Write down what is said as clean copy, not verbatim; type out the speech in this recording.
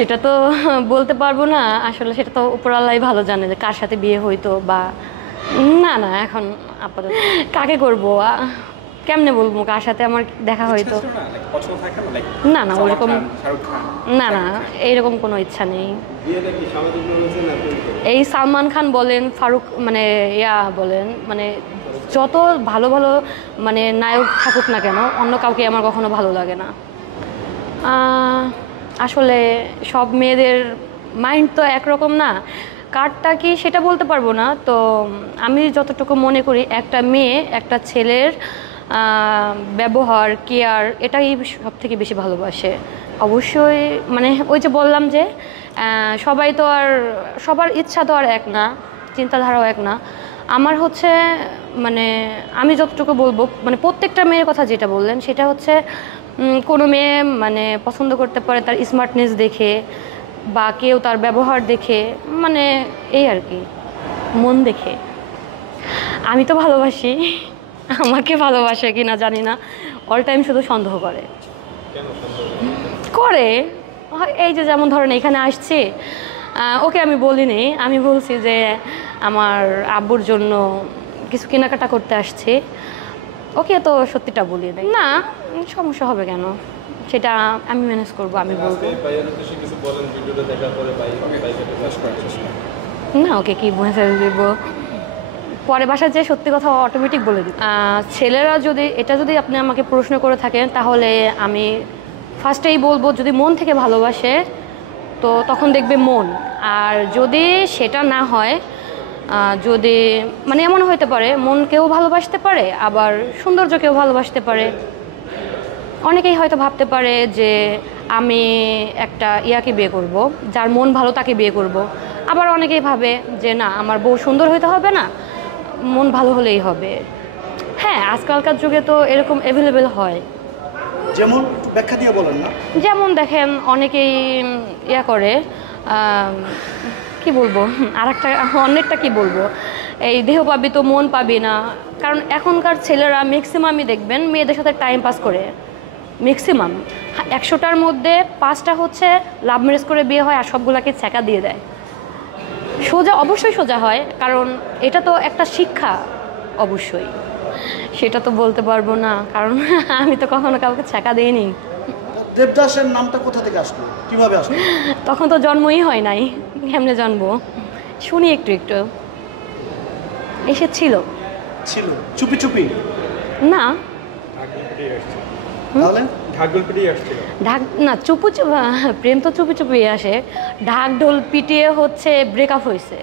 সেটা তো বলতে পারবো না আসলে, সেটা তো উপরওয়ালাই ভালো জানে যে কার সাথে বিয়ে হইতো বা না না এখন আপাতত কাকে করব, কেমনে বলবো কার সাথে আমার দেখা হইতো। না না ওরকম, না না এইরকম কোনো ইচ্ছা নেই। এই সালমান খান বলেন, ফারুক মানে ইয়া বলেন, মানে যত ভালো ভালো মানে নায়ক থাকুক না কেন, অন্য কাউকে আমার কখনো ভালো লাগে না। আসলে সব মেয়েদের মাইন্ড তো একরকম না, কারটা কি সেটা বলতে পারবো না। তো আমি যতটুকু মনে করি একটা মেয়ে একটা ছেলের ব্যবহার কেয়ার এটাই সব থেকে বেশি ভালোবাসে। অবশ্যই মানে ওই যে বললাম যে সবাই তো আর সবার ইচ্ছা তো আর এক না, চিন্তাধারাও এক না। আমার হচ্ছে মানে আমি যতটুকু বলবো মানে প্রত্যেকটা মেয়ের কথা যেটা বললেন সেটা হচ্ছে কোনো মেয়ে মানে পছন্দ করতে পারে তার স্মার্টনেস দেখে বা কেউ তার ব্যবহার দেখে, মানে এই আর কি, মন দেখে। আমি তো ভালোবাসি, আমাকে ভালোবাসে কি না জানি না, অল টাইম শুধু সন্দেহ করে করে এই যে যেমন ধরেন এখানে আসছি, ওকে আমি বলিনি, আমি বলছি যে আমার আব্বুর জন্য কিছু কেনাকাটা করতে আসছি, ওকে তো সত্যিটা বলি না, সমস্যা হবে কেন, সেটা আমি ম্যানেজ করবো, আমি বলবো না। ওকে কি মেসেজ দিব, পরে বাসায় যে সত্যি কথা অটোমেটিক বলে দিই। ছেলেরা যদি এটা যদি আপনি আমাকে প্রশ্ন করে থাকেন তাহলে আমি ফার্স্টেই বলবো যদি মন থেকে ভালোবাসে তো তখন দেখবে মন, আর যদি সেটা না হয় যদি মানে এমন হতে পারে মনকেও ভালোবাসতে পারে আবার সৌন্দর্যকেও ভালোবাসতে পারে। অনেকেই হয়তো ভাবতে পারে যে আমি একটা ইয়াকে বিয়ে করব, যার মন ভালো তাকে বিয়ে করব, আবার অনেকেই ভাবে যে না আমার বউ সুন্দর হইতে হবে না, মন ভালো হলেই হবে। হ্যাঁ আজকালকার যুগে তো এরকম অ্যাভেলেবেল হয়। যেমন ব্যাখ্যা দিয়ে বলেন না। যেমন দেখেন অনেকেই ইয়া করে কি বলবো, আর একটা অনেকটা কি বলবো, এই দেহ পাবি তো মন পাবি না, কারণ এখনকার ছেলেরা ম্যাক্সিমামই দেখবেন মেয়েদের সাথে টাইম পাস করে, ম্যাক্সিমাম 100টার মধ্যে 5টা হচ্ছে লাভ ম্যারেজ করে বিয়ে হয় আর সবগুলাকে ছ্যাঁকা দিয়ে দেয়। সোজা অবশ্যই সোজা হয়, কারণ এটা তো একটা শিক্ষা, অবশ্যই সেটা তো বলতে পারবো না, কারণ আমি তো কখনো কাউকে ছ্যাঁকা দিইনি। দেবদাসের নামটা কোথা থেকে আসলো, কিভাবে আসলো? তখন তো জন্মই হয় নাই, কেমনে জানবো, শুনি একটু একটু এসেছিল। ছিল চুপি চুপি না তাহলে ঢাক না, চুপু প্রেম তো চুপি চুপি আসে, ঢাক ঢোল পিটিয়ে হচ্ছে ব্রেকআপ হয়েছে।